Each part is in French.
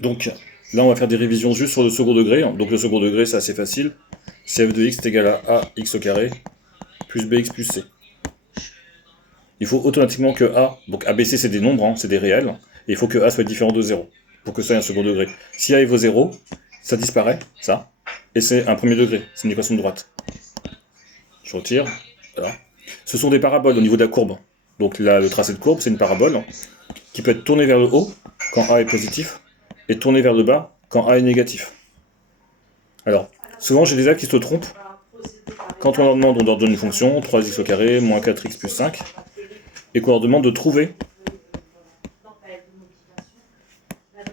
Donc là, on va faire des révisions juste sur le second degré. Donc le second degré, c'est assez facile. C'est f de x est égal à ax au carré plus bx plus c. Il faut automatiquement que a, donc ABC c'est des nombres, hein, c'est des réels, et il faut que a soit différent de 0 pour que ça ait un second degré. Si a vaut 0, ça disparaît, ça, et c'est un premier degré, c'est une équation de droite. Je retire, voilà. Ce sont des paraboles au niveau de la courbe. Donc là, le tracé de courbe, c'est une parabole qui peut être tournée vers le haut quand a est positif, et tournée vers le bas quand a est négatif. Alors, souvent j'ai des élèves qui se trompent. Quand on leur demande, on leur donne une fonction, 3x au carré, moins 4x plus 5, et qu'on leur demande de trouver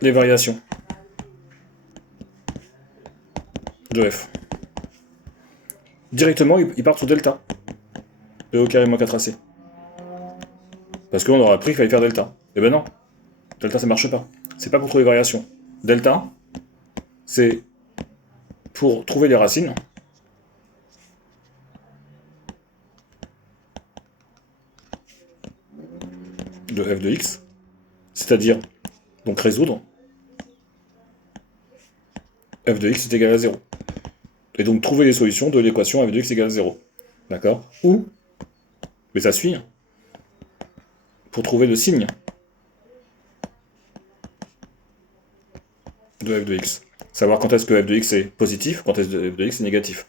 les variations de f. Directement, ils partent sur delta, de au carré moins 4ac. Parce qu'on leur a appris qu'il fallait faire delta. Eh ben non, delta ça marche pas. C'est pas pour trouver les variations. Delta, c'est pour trouver les racines de f de x, c'est-à-dire, donc résoudre, f de x est égal à 0. Et donc trouver les solutions de l'équation f de x égale à 0. D'accord? Ou, mais ça suit, pour trouver le signe de f de x. Savoir quand est-ce que f de x est positif, quand est-ce que f de x est négatif.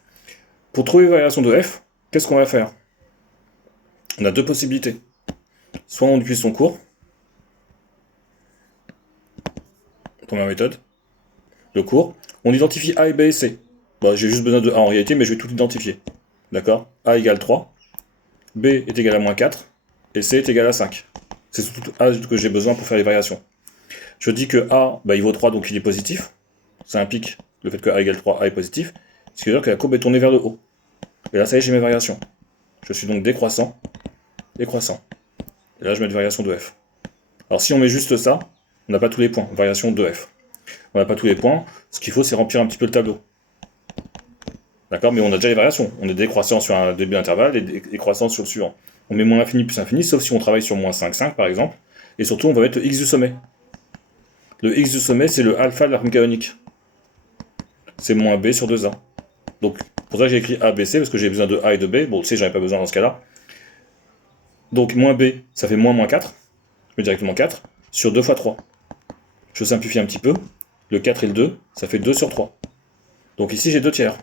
Pour trouver les variations de f, qu'est-ce qu'on va faire? On a deux possibilités. Soit on utilise son cours, première méthode, le cours, on identifie A et B et C. Bon, j'ai juste besoin de A en réalité, mais je vais tout identifier. D'accord? A égale 3, B est égal à moins 4, et C est égal à 5. C'est surtout A que j'ai besoin pour faire les variations. Je dis que A, il vaut 3, donc il est positif. Ça implique le fait que A égale 3, A est positif. Ce qui veut dire que la courbe est tournée vers le haut. Et là, ça y est, j'ai mes variations. Je suis donc décroissant, décroissant. Et là, je mets une variation de f. Alors si on met juste ça, on n'a pas tous les points, variation de f. On n'a pas tous les points, ce qu'il faut c'est remplir un petit peu le tableau. D'accord? Mais on a déjà les variations. On est décroissant sur un début d'intervalle et décroissant sur le suivant. On met moins infini plus infini, sauf si on travaille sur moins 5, 5 par exemple. Et surtout, on va mettre le x du sommet. Le x du sommet, c'est le alpha de la forme canonique. C'est moins b sur 2a. Donc, pour ça j'ai écrit a, b, c, parce que j'ai besoin de a et de b. Bon, c, j'en ai pas besoin dans ce cas-là. Donc, moins b, ça fait moins 4. Je mets directement 4 sur 2 fois 3. Je simplifie un petit peu. Le 4 et le 2, ça fait 2 sur 3. Donc ici, j'ai 2 tiers.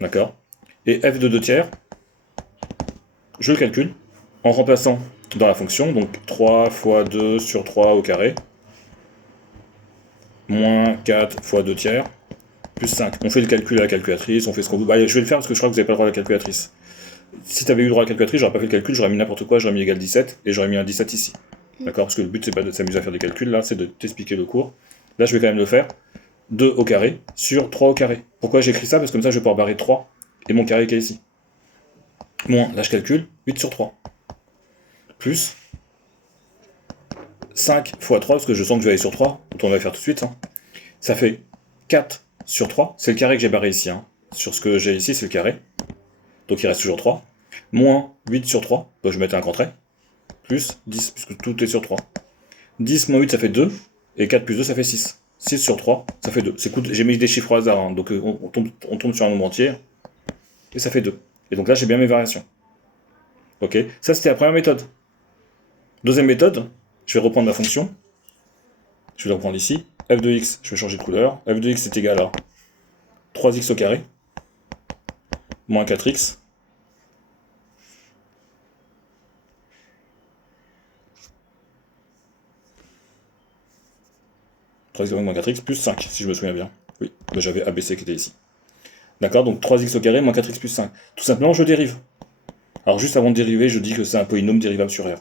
D'accord? Et f de 2 tiers, je le calcule en remplaçant dans la fonction, donc 3 fois 2 sur 3 au carré, moins 4 fois 2 tiers, plus 5. On fait le calcul à la calculatrice, on fait ce qu'on veut. Je vais le faire parce que je crois que vous n'avez pas le droit à la calculatrice. Si tu avais eu le droit à la calculatrice, j'aurais pas fait le calcul, j'aurais mis n'importe quoi, j'aurais mis égal 17, et j'aurais mis un 17 ici. D'accord? Parce que le but, c'est pas de s'amuser à faire des calculs, là, c'est de t'expliquer le cours. Là, je vais quand même le faire. 2 au carré sur 3 au carré. Pourquoi j'écris ça? Parce que comme ça, je vais pouvoir barrer 3 et mon carré qui est ici. Moins, là, je calcule 8 sur 3. Plus 5 fois 3, parce que je sens que je vais aller sur 3, donc on va le faire tout de suite. Hein. Ça fait 4 sur 3, c'est le carré que j'ai barré ici. Hein. Sur ce que j'ai ici, c'est le carré. Donc il reste toujours 3. Moins 8 sur 3, donc je vais mettre un grand trait. Plus 10, puisque tout est sur 3. 10 moins 8, ça fait 2. Et 4 plus 2, ça fait 6. 6 sur 3, ça fait 2. J'ai mis des chiffres au hasard, hein, donc on tombe sur un nombre entier. Et ça fait 2. Et donc là, j'ai bien mes variations. Ok? Ça, c'était la première méthode. Deuxième méthode, je vais reprendre ma fonction. Je vais la reprendre ici. f de x, je vais changer de couleur. f de x est égal à 3x au carré, moins 4x, moins 4x plus 5, si je me souviens bien. Oui, j'avais ABC qui était ici. D'accord, donc 3x au carré moins 4x plus 5. Tout simplement, je dérive. Alors juste avant de dériver, je dis que c'est un polynôme dérivable sur R.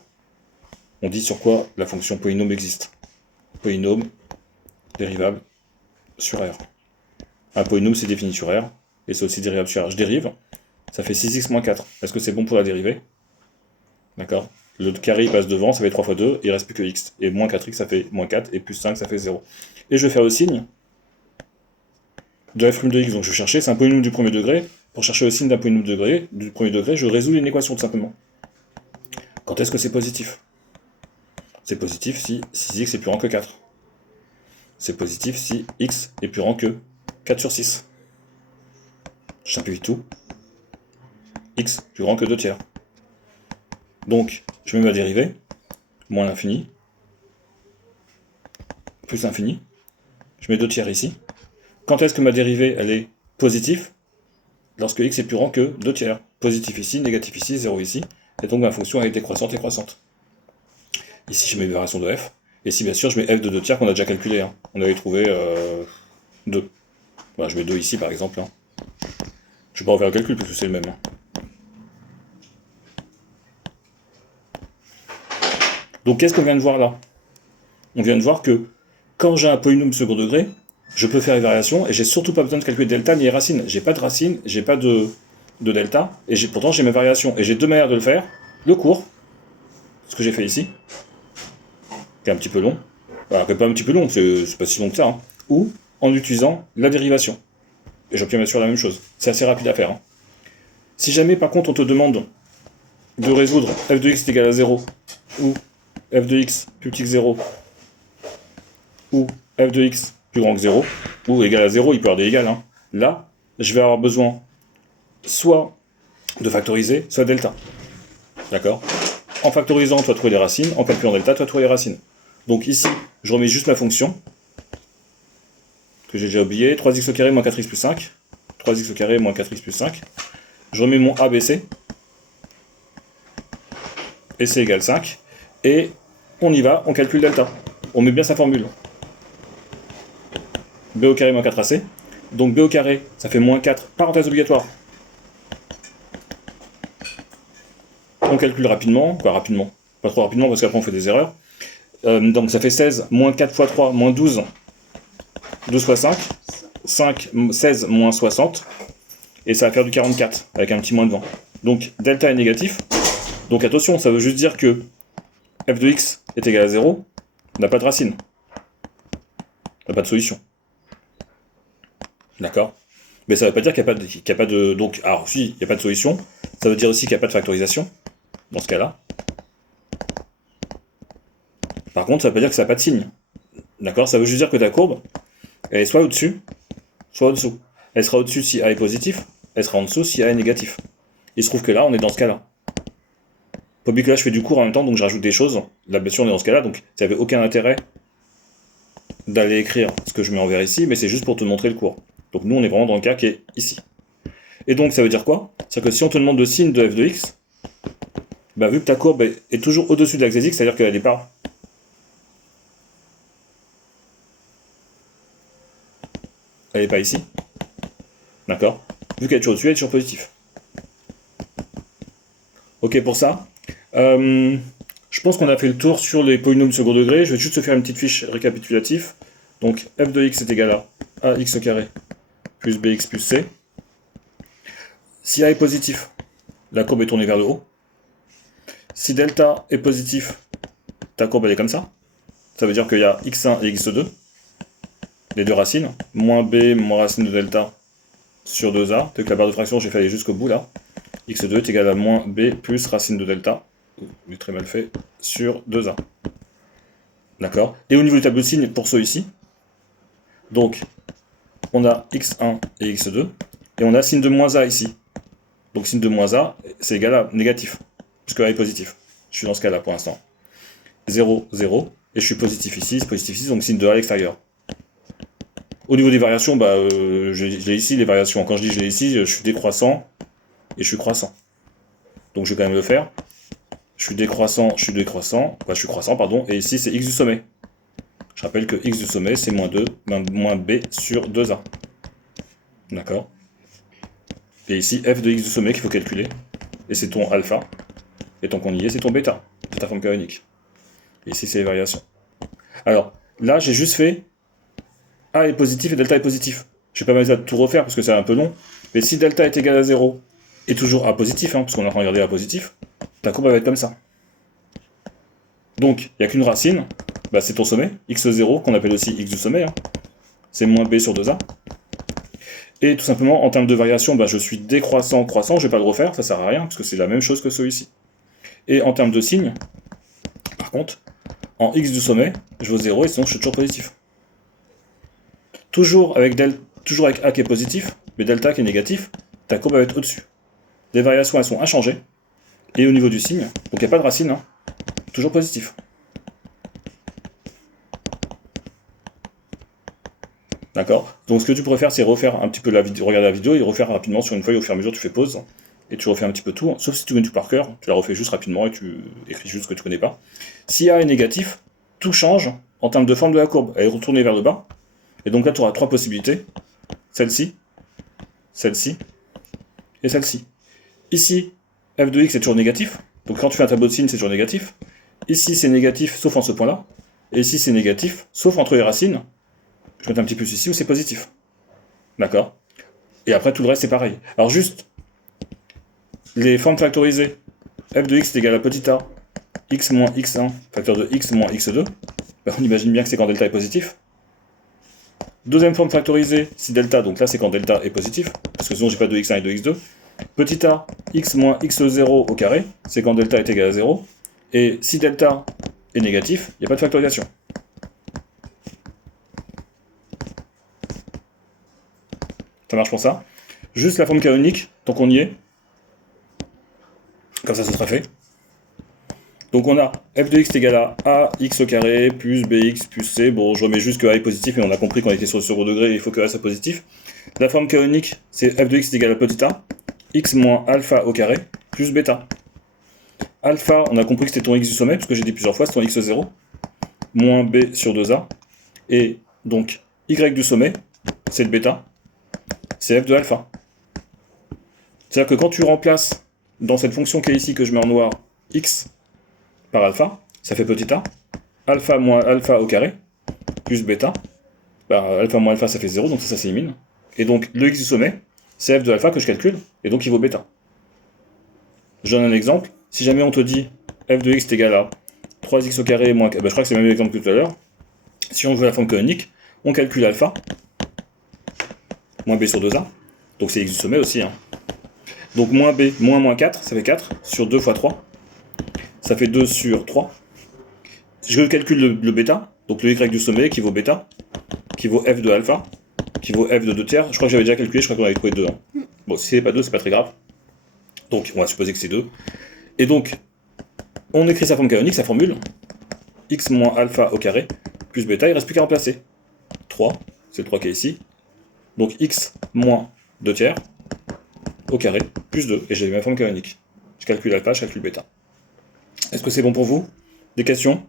On dit sur quoi la fonction polynôme existe. Polynôme dérivable sur R. Un polynôme, c'est défini sur R, et c'est aussi dérivable sur R. Je dérive, ça fait 6x moins 4. Est-ce que c'est bon pour la dérivée? D'accord. Le carré il passe devant, ça fait 3 fois 2, il ne reste plus que x. Et moins 4x, ça fait moins 4, et plus 5, ça fait 0. Et je vais faire le signe de f' de x, donc je vais chercher, c'est un polynôme du premier degré. Pour chercher le signe d'un polynôme du premier degré, je résous une équation tout simplement. Quand est-ce que c'est positif? C'est positif si 6x est plus grand que 4. c'est positif si x est plus grand que 4 sur 6. Je simplifie tout. X plus grand que 2 tiers. Donc, je mets ma dérivée, moins l'infini, plus l'infini. Je mets 2 tiers ici. Quand est-ce que ma dérivée, elle est positive? Lorsque x est plus grand que 2 tiers. Positif ici, négatif ici, 0 ici. Et donc ma fonction a été croissante et croissante. Ici, je mets une variation de f. Et ici, bien sûr, je mets f de 2 tiers qu'on a déjà calculé. Hein. On avait trouvé 2. Voilà, je mets 2 ici, par exemple. Hein. Je ne vais pas refaire le calcul, parce que c'est le même. Hein. Donc, qu'est-ce qu'on vient de voir là? On vient de voir que quand j'ai un polynôme second degré, je peux faire les variations, et j'ai surtout pas besoin de calculer delta ni les racines. J'ai pas de racines, j'ai pas de delta, et pourtant j'ai mes variations. Et j'ai deux manières de le faire. Le court, ce que j'ai fait ici, qui est un petit peu long, alors qui est pas un petit peu long, c'est pas si long que ça, hein. Ou en utilisant la dérivation. Et j'obtiens bien sûr la même chose. C'est assez rapide à faire. Hein. Si jamais par contre on te demande de résoudre f de x est égal à 0, ou f de x plus petit que 0, ou f de x plus grand que 0, ou égal à 0, il peut y avoir des égales. Hein. Là, je vais avoir besoin soit de factoriser, soit delta. D'accord? En factorisant, tu vas trouver les racines, en calculant delta, tu vas trouver les racines. Donc ici, je remets juste ma fonction, que j'ai déjà oublié, 3x au carré moins 4x plus 5, 3x au carré moins 4x plus 5. Je remets mon ABC, et c'est égal 5, et on y va, on calcule delta. On met bien sa formule. B au carré moins 4AC, donc B au carré, ça fait moins 4, parenthèse obligatoire. On calcule rapidement, quoi rapidement, pas trop rapidement parce qu'après on fait des erreurs. Donc ça fait 16, moins 4 fois 3, moins 12, 12 fois 5, 16 moins 60, et ça va faire du 44, avec un petit moins devant. Donc delta est négatif, donc attention, ça veut juste dire que f de x est égal à 0, on n'a pas de racine, on n'a pas de solution. D'accord? Mais ça ne veut pas dire qu'il n'y a pas de... Donc, alors si, il n'y a pas de solution, ça veut dire aussi qu'il n'y a pas de factorisation, dans ce cas-là. Par contre, ça ne veut pas dire que ça n'a pas de signe. D'accord? Ça veut juste dire que ta courbe, elle est soit au-dessus, soit au-dessous. Elle sera au-dessus si A est positif, elle sera en dessous si A est négatif. Il se trouve que là, on est dans ce cas-là. Faut bien que là, je fais du cours en même temps, donc je rajoute des choses. Là, bien sûr, on est dans ce cas-là, donc ça n'avait aucun intérêt d'aller écrire ce que je mets en vert ici, mais c'est juste pour te montrer le cours. Donc nous, on est vraiment dans le cas qui est ici. Et donc, ça veut dire quoi? C'est-à-dire que si on te demande le signe de f de x, bah, vu que ta courbe est toujours au-dessus de l'axe des x, c'est-à-dire qu'elle n'est pas... Elle n'est pas ici. D'accord? Vu qu'elle est toujours au-dessus, elle est toujours positive. Ok pour ça. Je pense qu'on a fait le tour sur les polynômes second degré. Je vais juste te faire une petite fiche récapitulative. Donc f de x est égal à ax au carré plus bx plus c. Si a est positif, la courbe est tournée vers le haut. Si delta est positif, ta courbe elle est comme ça. Ça veut dire qu'il y a x1 et x2, les deux racines, moins b moins racine de delta sur 2a. Donc la barre de fraction, j'ai fait aller jusqu'au bout là. x2 est égal à moins b plus racine de delta, j'ai très mal fait, sur 2a. D'accord? Et au niveau du tableau de signes, pour ceux ici, donc on a x1 et x2, et on a signe de moins a ici. Donc signe de moins a, c'est égal à négatif, puisque a est positif. Je suis dans ce cas-là pour l'instant. 0, 0, et je suis positif ici, c'est positif ici, donc signe de a à l'extérieur. Au niveau des variations, bah, j'ai ici les variations. Quand je dis je l'ai ici, je suis décroissant et je suis croissant. Donc je vais quand même le faire. Je suis décroissant, je suis croissant, pardon, et ici c'est x du sommet. Je rappelle que x du sommet c'est moins 2, moins b sur 2a. D'accord? Et ici f de x du sommet qu'il faut calculer. Et c'est ton alpha. Et tant qu'on y est, c'est ton bêta. C'est ta forme canonique. Et ici c'est les variations. Alors, là j'ai juste fait A est positif et delta est positif. Je vais pas m'amuser à tout refaire parce que c'est un peu long. Mais si delta est égal à 0 et toujours A positif, hein, parce qu'on est en train de regarder A positif, ta courbe va être comme ça. Donc, il n'y a qu'une racine, bah, c'est ton sommet, x0, qu'on appelle aussi x du sommet. Hein. C'est moins b sur 2a. Et tout simplement, en termes de variation, bah, je suis décroissant, croissant, je ne vais pas le refaire, ça sert à rien, parce que c'est la même chose que celui-ci. Et en termes de signe, par contre, en x du sommet, je veux 0 et sinon je suis toujours positif. toujours avec A qui est positif, mais delta qui est négatif, ta courbe va être au-dessus. Les variations, elles sont inchangées. Et au niveau du signe, donc il n'y a pas de racine, hein, toujours positif. D'accord? Donc ce que tu pourrais faire, c'est refaire un petit peu la vidéo, regarder la vidéo et refaire rapidement sur une feuille au fur et à mesure, tu fais pause, et tu refais un petit peu tout, sauf si tu connais tout par cœur, tu la refais juste rapidement et tu écris juste ce que tu connais pas. Si A est négatif, tout change en termes de forme de la courbe, elle est retournée vers le bas, et donc là tu auras trois possibilités, celle-ci, celle-ci, et celle-ci. Ici, f de x est toujours négatif, donc quand tu fais un tableau de signes, c'est toujours négatif. Ici, c'est négatif, sauf en ce point-là. Et ici, c'est négatif, sauf entre les racines. Je vais mettre un petit plus ici, où c'est positif. D'accord? Et après, tout le reste, c'est pareil. Alors juste, les formes factorisées, f de x est égal à petit a, x moins x1, facteur de x moins x2, ben, on imagine bien que c'est quand delta est positif. Deuxième forme factorisée, si delta, donc là c'est quand delta est positif, parce que sinon j'ai pas de x1 et de x2. Petit a, x moins x0 au carré, c'est quand delta est égal à 0. Et si delta est négatif, il n'y a pas de factorisation. Ça marche pour ça. Juste la forme canonique, tant qu'on y est. Comme ça, ce sera fait. Donc on a f de x est égal à ax au carré plus bx plus c. Bon, je remets juste que a est positif, mais on a compris qu'on était sur le second degré, il faut que a soit positif. La forme canonique, c'est f de x est égal à petit a, x moins alpha au carré plus bêta. Alpha, on a compris que c'était ton x du sommet, parce que j'ai dit plusieurs fois, c'est ton x0, moins b sur 2a. Et donc, y du sommet, c'est le bêta, c'est f de alpha. C'est-à-dire que quand tu remplaces dans cette fonction qui est ici, que je mets en noir, x par alpha, ça fait petit a, alpha moins alpha au carré, plus bêta, bah, alpha moins alpha ça fait 0, donc ça s'élimine. Et donc le x du sommet, c'est f de alpha que je calcule, et donc il vaut bêta. Je donne un exemple, si jamais on te dit f de x est égal à 3x au carré moins... Bah, je crois que c'est le même exemple que tout à l'heure. Si on veut la forme canonique, on calcule alpha, moins b sur 2a, donc c'est x du sommet aussi. Hein. Donc moins b, moins 4, ça fait 4, sur 2 fois 3, ça fait 2 sur 3. Je calcule le bêta, donc le y du sommet qui vaut bêta, qui vaut f de alpha, qui vaut f de 2 tiers. Je crois que j'avais déjà calculé, je crois qu'on avait trouvé 2. Hein. Bon, si c'est pas 2, c'est pas très grave. Donc on va supposer que c'est 2. Et donc, on écrit sa forme canonique, sa formule, x moins alpha au carré, plus bêta, il reste plus qu'à remplacer. 3, c'est le 3 qui est ici. Donc x moins 2 tiers au carré, plus 2, et j'ai ma forme canonique. Je calcule alpha, je calcule bêta. Est-ce que c'est bon pour vous? Des questions?